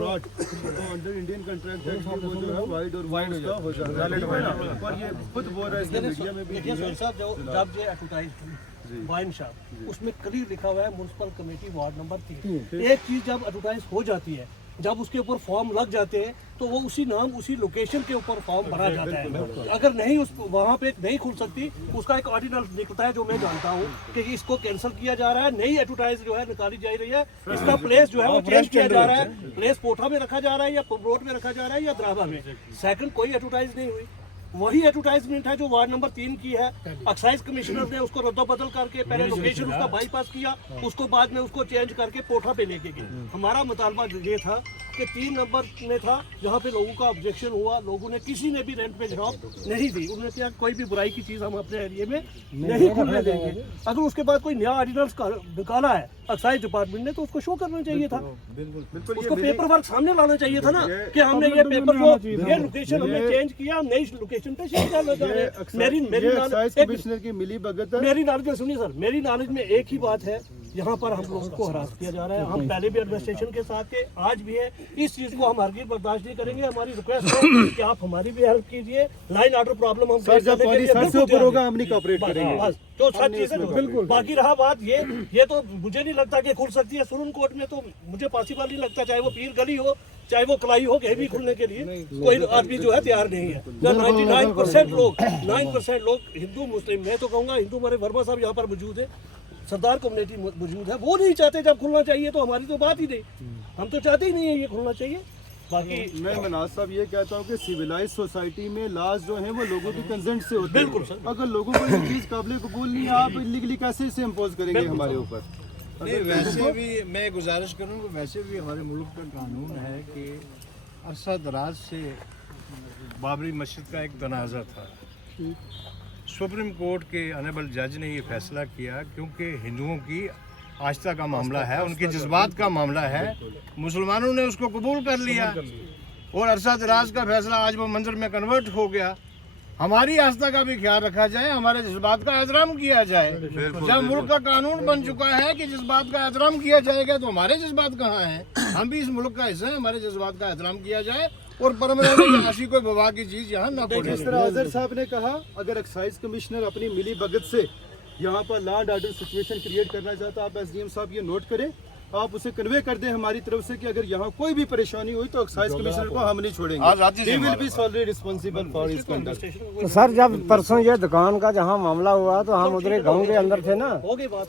Fraud तो under Indian contract act वो जो है वाइड और वाइड हो जाता है। और ये खुद बोल रहा है इसने मीडिया में भी देखिए साहब जब ये एडवर्टाइज वाइन शॉप उसमें क्लियर लिखा हुआ है म्युनिसिपल कमेटी वार्ड नंबर 3। एक चीज जब एडवर्टाइज हो जाती है, जब उसके ऊपर फॉर्म लग जाते हैं तो वो उसी नाम उसी लोकेशन के ऊपर फॉर्म भरा जाता है। अगर नहीं उस वहाँ पे नहीं खुल सकती, उसका एक ऑर्डिनल निकलता है जो मैं जानता हूँ कि इसको कैंसिल किया जा रहा है, नई एडवर्टाइज जो है निकाली जा रही है, इसका प्लेस जो है वो चेंज किया जा रहा है, प्लेस पोठा में रखा जा रहा है या रोड में रखा जा रहा है या द्रावा में। सेकंड कोई एडवर्टाइज नहीं हुई, वही एडवर्टाइजमेंट है जो वार्ड नंबर 3 की है। एक्साइज कमिश्नर ने उसको रद्दोबदल करके पहले लोकेशन उसका बाईपास किया, उसको बाद में उसको चेंज करके पोठा पे लेके गए। हमारा मुतालबा ये था कि 3 नंबर में था जहाँ पे लोगों का ऑब्जेक्शन हुआ, लोगों ने किसी ने भी रेंट पे शॉप नहीं दी, उन्होंने कहा कोई भी बुराई की चीज़ हम अपने एरिया में नहीं खुलने देंगे। अगर उसके बाद कोई नया ऑर्डिनेंस निकाला है एक्साइज डिपार्टमेंट ने तो उसको शो करना चाहिए था, उसको पेपर वर्क सामने लाना चाहिए था ना कि हमने ये पेपर जो ये लोकेशन हमने चेंज किया, हम नई लोकेशन पे शिफ्ट करना चाह रहे हैं। मेरी नॉलेज में सुनिए सर, मेरी नॉलेज में एक ही बात है, यहाँ पर हम लोगों को हरास किया जा रहा है। हम पहले भी एडमिनिस्ट्रेशन के साथ थे, आज भी है। इस चीज को हम हरगिज़ बर्दाश्त नहीं करेंगे। हमारी रिक्वेस्ट है कि आप हमारी भी हेल्प कीजिए। लाइन ऑर्डर प्रॉब्लम हम होगा हम नहीं कॉपरेट करेंगे बस तो सच चीज है बिल्कुल। बाकी रहा बात ये तो मुझे नहीं लगता कि खुल सकती है सुरन कोर्ट में, तो मुझे पॉसिबल नहीं लगता, चाहे वो पीर गली हो चाहे वो कलाई हो, कहीं भी खुलने के लिए कोई आदमी जो है तैयार नहीं है। 99% लोग 9% लोग हिंदू मुस्लिम, मैं तो कहूँगा हिंदू, हमारे वर्मा साहब यहाँ पर मौजूद है, सरदार कम्युनिटी मौजूद है, वो नहीं चाहते जब खुलना चाहिए तो हमारी तो बात ही नहीं, हम तो चाहते ही नहीं है ये खुलना चाहिए। बाकी मैं मनाज साहब ये कहता हूँ कि सिविलाइज सोसाइटी में लाज जो है वो लोगों की कंसेंट से होते हैं। बिल्कुल सर। अगर लोगों को ये चीज़ काबिल कबूल नहीं है, आप इलीगली कैसे इसे इम्पोज करेंगे हमारे ऊपर? नहीं, वैसे भी मैं गुजारिश करूँगा, वैसे भी हमारे मुल्क का कानून है कि अरसा दराज से बाबरी मस्जिद का एक तनाज़ा था। सुप्रीम कोर्ट के ऑनरेबल जज ने ये फैसला किया क्योंकि हिंदुओं की आस्था का मामला है, उनके जज्बात का मामला है, मुसलमानों ने उसको कबूल कर लिया और अरसा दराज का फैसला आज वो मंदिर में कन्वर्ट हो गया। हमारी आस्था का भी ख्याल रखा जाए, हमारे जज्बात का एहतराम किया जाए। जब मुल्क का कानून बन चुका है कि जज्बात का एहतराम किया जाएगा तो हमारे जज्बात कहाँ हैं? हम भी इस मुल्क का हिस्सा हैं, हमारे जज्बात का एहतराम किया जाए और परमानेंट ऐसी कोई वबा की चीज़ यहाँ ना पड़े। जिस तरह अजहर साहब ने कहा, अगर एक्साइज कमिश्नर अपनी मिली भगत से यहाँ पर law and order situation create करना चाहता है, आप एसडीएम साहब ये नोट करें, आप उसे कन्वे कर दें हमारी तरफ से कि अगर यहाँ कोई भी परेशानी हुई तो एक्साइज कमिश्नर को हम नहीं छोड़ेंगे। He will be solely responsible for his conduct। तो सर जब परसों ये दुकान का जहाँ मामला हुआ तो हम उधर गांव के अंदर थे ना,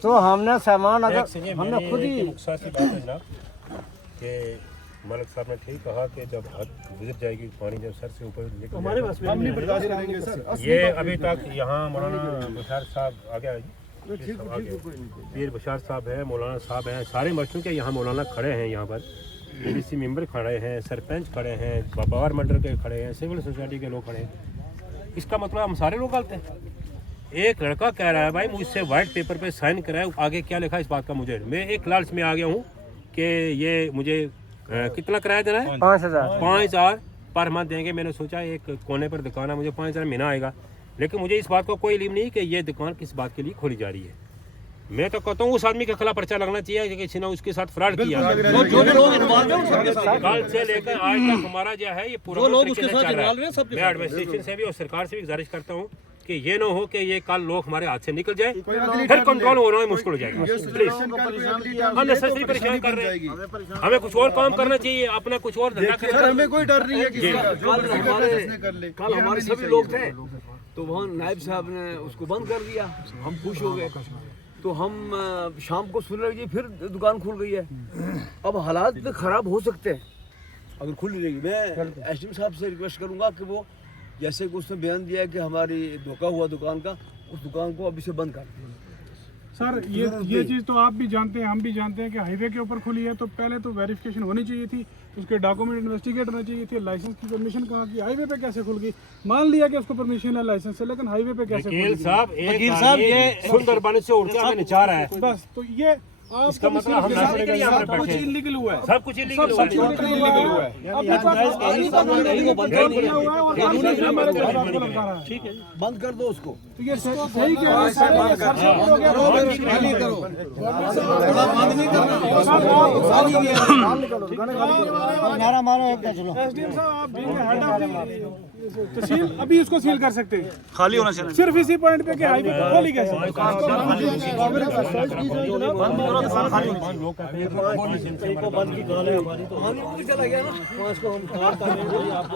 तो हमने सामान अगर हमने खुद ही मलिक साहब ने ठीक कहा कि जब हद गुजर जाएगी, पानी जब सर से ऊपर निकल हमारे पास हम नहीं बर्दाश्त करेंगे सर। ये अभी तक यहाँ मौलाना बशार साहब आ गया, पीर बशार साहब हैं, मौलाना साहब हैं, सारे मशहूर के यहाँ मौलाना खड़े हैं, यहाँ पर एडीसी मेंबर खड़े हैं, सरपंच खड़े हैं, बाबर मंडल के खड़े हैं, सिविल सोसाइटी के लोग खड़े हैं। इसका मतलब हम सारे लोग गलत हैं। एक लड़का कह रहा है भाई मुझसे वाइट पेपर पे साइन कराए, आगे क्या लिखा इस बात का मुझे, मैं एक लालच में आ गया हूँ कि ये मुझे कितना किराया देना है? 5,000 पर मंथ देंगे। मैंने सोचा एक कोने पर दुकान है, मुझे 5,000 महीना आएगा, लेकिन मुझे इस बात का कोई इल्म नहीं कि ये दुकान किस बात के लिए खोली जा रही है। मैं तो कहता हूँ उस आदमी के खिलाफ पर्चा लगना चाहिए कि किसी ने उसके साथ फ्रॉड किया। कल से लेकर आज तक हमारा जो है ये पूरा मैं एडमिनिस्ट्रेशन से भी और सरकार से भी गुजारिश करता हूँ कि ये ना हो कि ये कल लोग हमारे हाथ से निकल जाए, फिर कंट्रोल होना मुश्किल हो जाएगा। अननेसेसरी परेशान कर रहे हैं, हमें कुछ और काम करना चाहिए, अपना कुछ और धंधा करना। हमें कोई डर नहीं है किसी का, कल हमारे सभी लोग थे तो वहाँ नायब साहब ने उसको बंद कर दिया, हम खुश हो गए। तो हम शाम को सुन रहे फिर दुकान खुल गई है। अब हालात तो खराब हो सकते हैं अगर खुल नहीं रहेगी। मैं एसडीएम साहब से रिक्वेस्ट करूंगा कि वो जैसे कि उसने बयान दिया कि हमारी धोखा हुआ दुकान का, उस दुकान को अभी से बंद कर दें। सर ये चीज़ तो आप भी जानते हैं, हम भी जानते हैं कि हाईवे के ऊपर खुली है तो पहले तो वेरिफिकेशन होनी चाहिए थी, उसके डॉक्यूमेंट इन्वेस्टिगेट होना चाहिए थे, लाइसेंस की परमिशन कहाँ की, हाईवे पे कैसे खुल गई? मान लिया कि उसको परमिशन है लाइसेंस से, लेकिन हाईवे पे कैसे? वकील साहब ये सुंदरबन से उड़ के हमें निचा रहा है। बस तो ये इसका मतलब हम ना पड़ेगा यहाँ पर बैठे इलीगल हुआ है, सब कुछ इलीगल हुआ है। इलीगल हुआ है। ठीक है, बंद कर दो उसको। तो ये सही कह रहे हैं, सारे हो गया, खाली करो। नारा मारो एक चलो। एसडीएम साहब आप being the head of the तहसील अभी इसको सील कर सकते हैं, खाली होना चाहिए सिर्फ इसी पॉइंट पे कि हाईवे पे खोली कैसे बंद की गाल है हमारी, तो चला गया ना, 5 को हम कार कर रहे हैं आपको